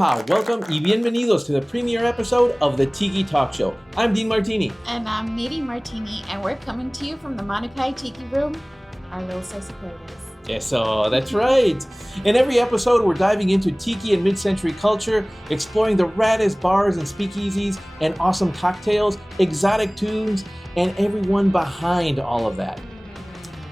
Aloha, welcome y bienvenidos to the premiere episode of the Tiki Talk Show. I'm Dean Martini. And I'm Nidhi Martini, and we're coming to you from the Mauna Kea Tiki Room, our little slice of paradise. Yes, so that's right. In every episode, we're diving into Tiki and mid-century culture, exploring the raddest bars and speakeasies, and awesome cocktails, exotic tunes, and everyone behind all of that.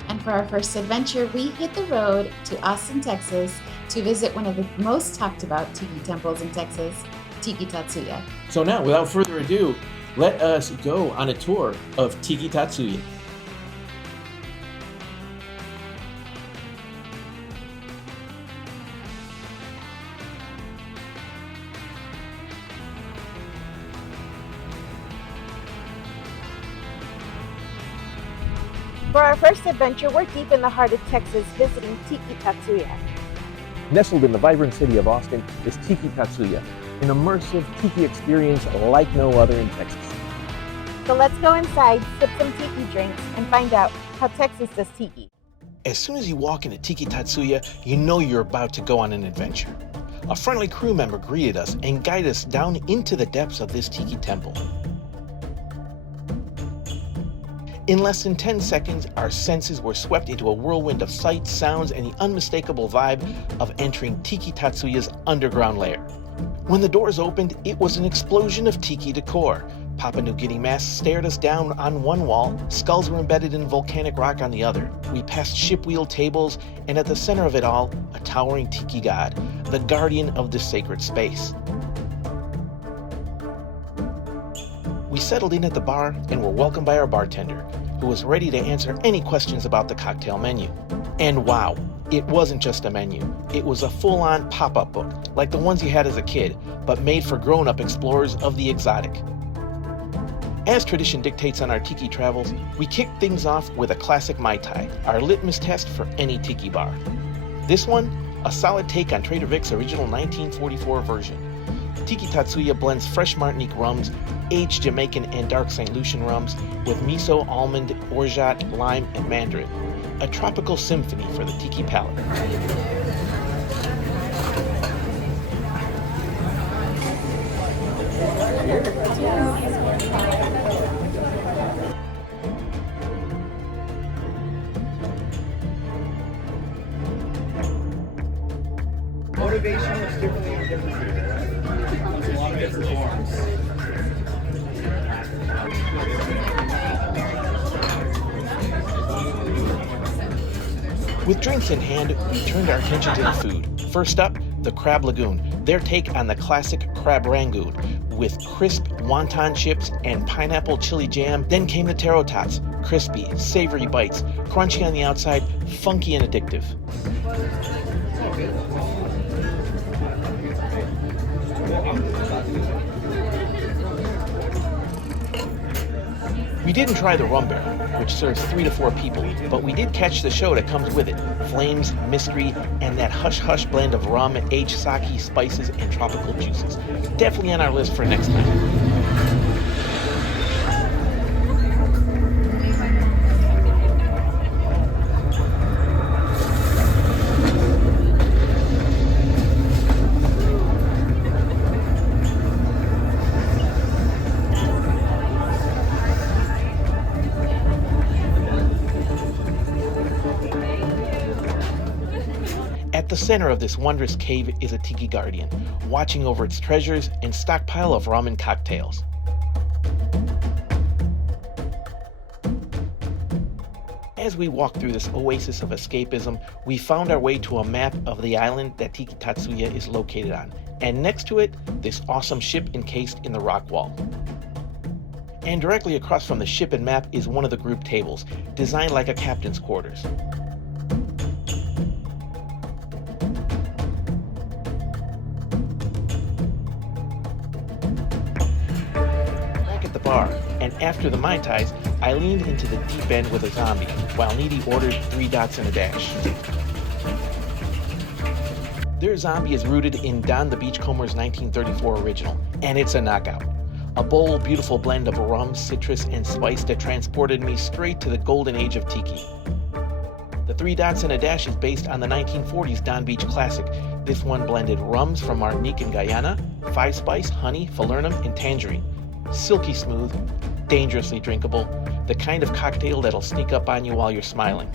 And for our first adventure, we hit the road to Austin, Texas, to visit one of the most talked about Tiki temples in Texas, Tiki Tatsu-Ya. So now, without further ado, let us go on a tour of Tiki Tatsu-Ya. For our first adventure, we're deep in the heart of Texas, visiting Tiki Tatsu-Ya. Nestled in the vibrant city of Austin is Tiki Tatsu-Ya, an immersive tiki experience like no other in Texas. So let's go inside, sip some tiki drinks, and find out how Texas does tiki. As soon as you walk into Tiki Tatsu-Ya, you know you're about to go on an adventure. A friendly crew member greeted us and guided us down into the depths of this tiki temple. In less than 10 seconds, our senses were swept into a whirlwind of sights, sounds, and the unmistakable vibe of entering Tiki Tatsu-Ya's underground lair. When the doors opened, it was an explosion of tiki decor. Papua New Guinea masks stared us down on one wall, skulls were embedded in volcanic rock on the other. We passed ship-wheel tables, and at the center of it all, a towering tiki god, the guardian of this sacred space. We settled in at the bar and were welcomed by our bartender, who was ready to answer any questions about the cocktail menu. And wow, it wasn't just a menu. It was a full-on pop-up book, like the ones you had as a kid, but made for grown-up explorers of the exotic. As tradition dictates on our tiki travels, we kicked things off with a classic Mai Tai, our litmus test for any tiki bar. This one, a solid take on Trader Vic's original 1944 version. Tiki Tatsu-Ya blends fresh Martinique rums, aged Jamaican and dark St. Lucian rums with miso, almond, orgeat, lime, and mandarin. A tropical symphony for the tiki palate. Motivation looks differently on different people. There's a lot of different forms. With drinks in hand, we turned our attention to the food. First up, the Crab Lagoon, their take on the classic crab rangoon, with crisp wonton chips and pineapple chili jam. Then came the taro tots, crispy, savory bites, crunchy on the outside, funky and addictive. We didn't try the rum barrel, which serves 3 to 4 people, but we did catch the show that comes with it. Flames, mystery, and that hush-hush blend of rum, aged sake, spices, and tropical juices. Definitely on our list for next time. At the center of this wondrous cave is a tiki guardian, watching over its treasures and stockpile of rum and cocktails. As we walked through this oasis of escapism, we found our way to a map of the island that Tiki Tatsu-Ya is located on, and next to it, this awesome ship encased in the rock wall. And directly across from the ship and map is one of the group tables, designed like a captain's quarters. Bar, and after the Mai Tais, I leaned into the deep end with a zombie, while Nidhi ordered 3 dots and a dash. Their zombie is rooted in Don the Beachcomber's 1934 original, and it's a knockout. A bold, beautiful blend of rum, citrus, and spice that transported me straight to the golden age of tiki. The Three Dots and a Dash is based on the 1940s Don Beach classic. This one blended rums from Martinique and Guyana, 5-spice, honey, falernum, and tangerine. Silky smooth, dangerously drinkable, the kind of cocktail that'll sneak up on you while you're smiling.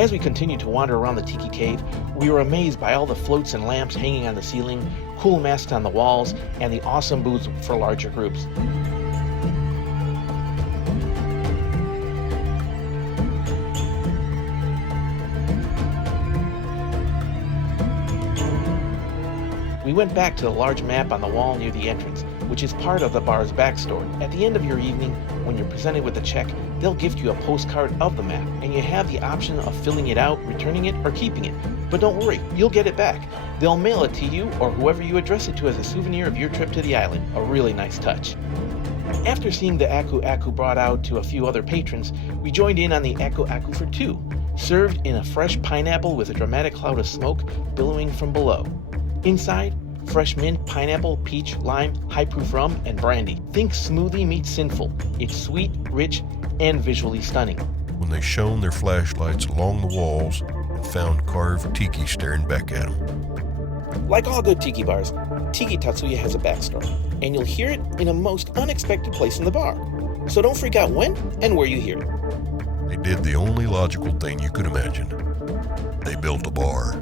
As we continued to wander around the Tiki Cave, we were amazed by all the floats and lamps hanging on the ceiling, cool masks on the walls, and the awesome booths for larger groups. We went back to the large map on the wall near the entrance, which is part of the bar's backstory. At the end of your evening, when you're presented with a check, they'll gift you a postcard of the map, and you have the option of filling it out, returning it, or keeping it. But don't worry, you'll get it back. They'll mail it to you or whoever you address it to as a souvenir of your trip to the island. A really nice touch. After seeing the Aku Aku brought out to a few other patrons, we joined in on the Aku Aku for two, served in a fresh pineapple with a dramatic cloud of smoke billowing from below. Inside, fresh mint, pineapple, peach, lime, high-proof rum, and brandy. Think smoothie meets sinful. It's sweet, rich, and visually stunning. When they shone their flashlights along the walls and found carved tiki staring back at them. Like all good tiki bars, Tiki Tatsu-Ya has a backstory, and you'll hear it in a most unexpected place in the bar. So don't freak out when and where you hear it. They did the only logical thing you could imagine. They built a bar.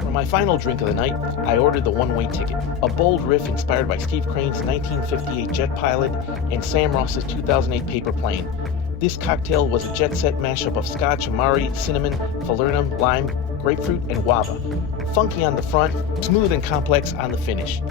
For my final drink of the night, I ordered the one-way ticket, a bold riff inspired by Steve Crane's 1958 jet pilot and Sam Ross's 2008 paper plane. This cocktail was a jet-set mashup of scotch, amari, cinnamon, falernum, lime, grapefruit, and guava. Funky on the front, smooth and complex on the finish.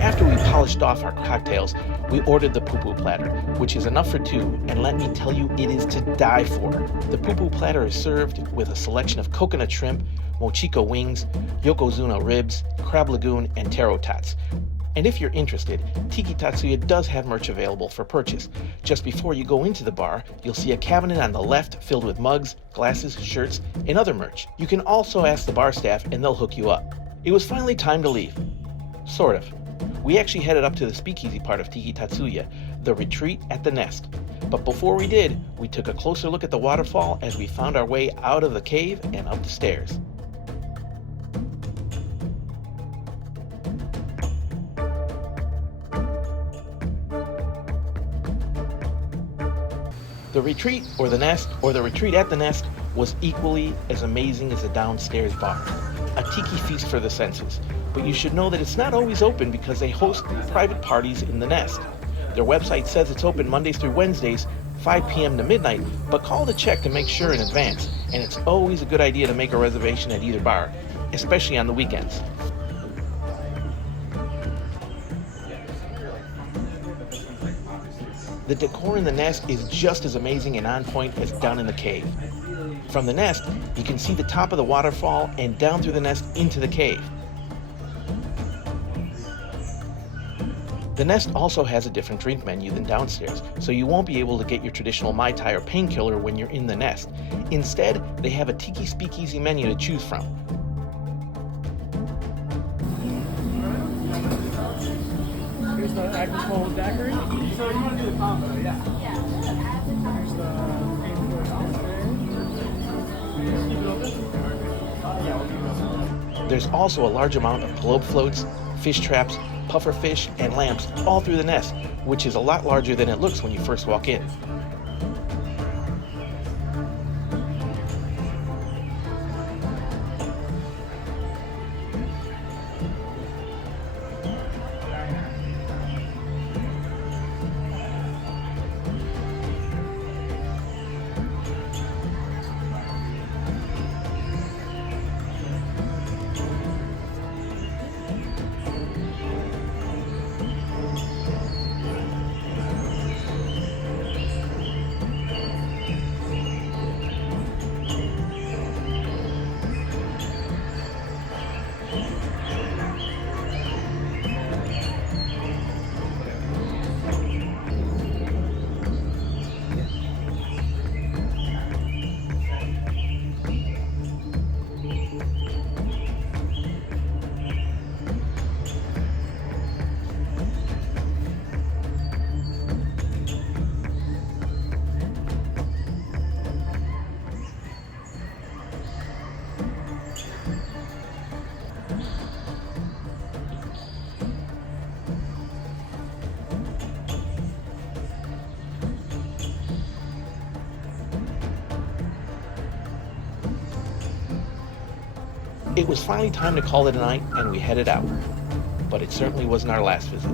After we polished off our cocktails, we ordered the poo-poo platter, which is enough for two, and let me tell you, it is to die for. The poo-poo platter is served with a selection of coconut shrimp, mochiko wings, yokozuna ribs, crab lagoon, and taro tots. And if you're interested, Tiki Tatsu-Ya does have merch available for purchase. Just before you go into the bar, you'll see a cabinet on the left filled with mugs, glasses, shirts, and other merch. You can also ask the bar staff and they'll hook you up. It was finally time to leave. Sort of. We actually headed up to the Speakeasy part of Tiki Tatsu-Ya, the retreat at the Nest. But before we did, we took a closer look at the waterfall as we found our way out of the cave and up the stairs. The retreat, or the Nest, or the retreat at the Nest, was equally as amazing as the downstairs bar. A tiki feast for the senses. But you should know that it's not always open because they host private parties in the Nest. Their website says it's open Mondays through Wednesdays, 5 p.m. to midnight, but call to check to make sure in advance, and it's always a good idea to make a reservation at either bar, especially on the weekends. The decor in the Nest is just as amazing and on point as down in the cave. From the Nest, you can see the top of the waterfall and down through the Nest into the cave. The Nest also has a different drink menu than downstairs, so you won't be able to get your traditional Mai Tai or painkiller when you're in the Nest. Instead, they have a Tiki Speakeasy menu to choose from. Here's the alcohol daiquiri. So you want to do the combo, yeah? Yeah. Here's the There's also a large amount of globe floats, fish traps, puffer fish, and lamps all through the Nest, which is a lot larger than it looks when you first walk in. It was finally time to call it a night, and we headed out. But it certainly wasn't our last visit.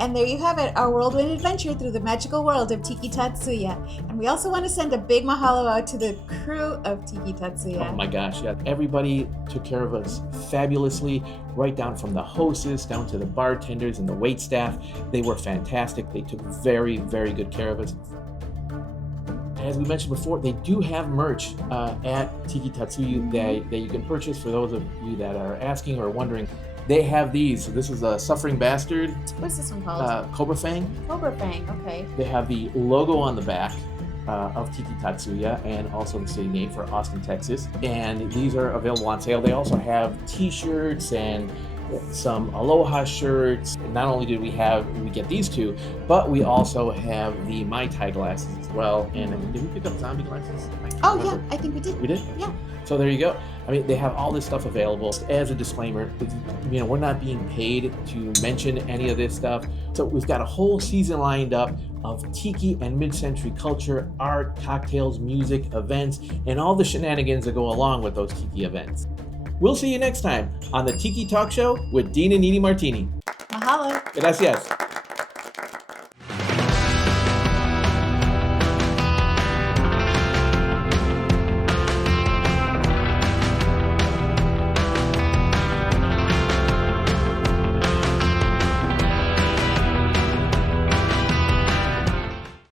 And there you have it, our whirlwind adventure through the magical world of Tiki Tatsu-Ya. And we also want to send a big mahalo out to the crew of Tiki Tatsu-Ya. Oh my gosh, yeah. Everybody took care of us fabulously, right down from the hostess down to the bartenders and the wait staff. They were fantastic. They took very, very good care of us. As we mentioned before, they do have merch at Tiki Tatsu-Ya that you can purchase. For those of you that are asking or wondering, they have these. So this is a Suffering Bastard. What's this one called? Cobra Fang. Cobra Fang, okay. They have the logo on the back of Tiki Tatsu-Ya and also the city name for Austin, Texas. And these are available on sale. They also have t-shirts and some Aloha shirts. And not only did we get these two, but we also have the Mai Tai glasses as well. And did we pick up zombie glasses? Oh yeah, I think we did. We did? Yeah. So there you go. I mean, they have all this stuff available. As a disclaimer, we're not being paid to mention any of this stuff. So we've got a whole season lined up of Tiki and mid-century culture, art, cocktails, music, events, and all the shenanigans that go along with those Tiki events. We'll see you next time on the Tiki Talk Show with Dean and Nini Martini. Mahalo. Gracias.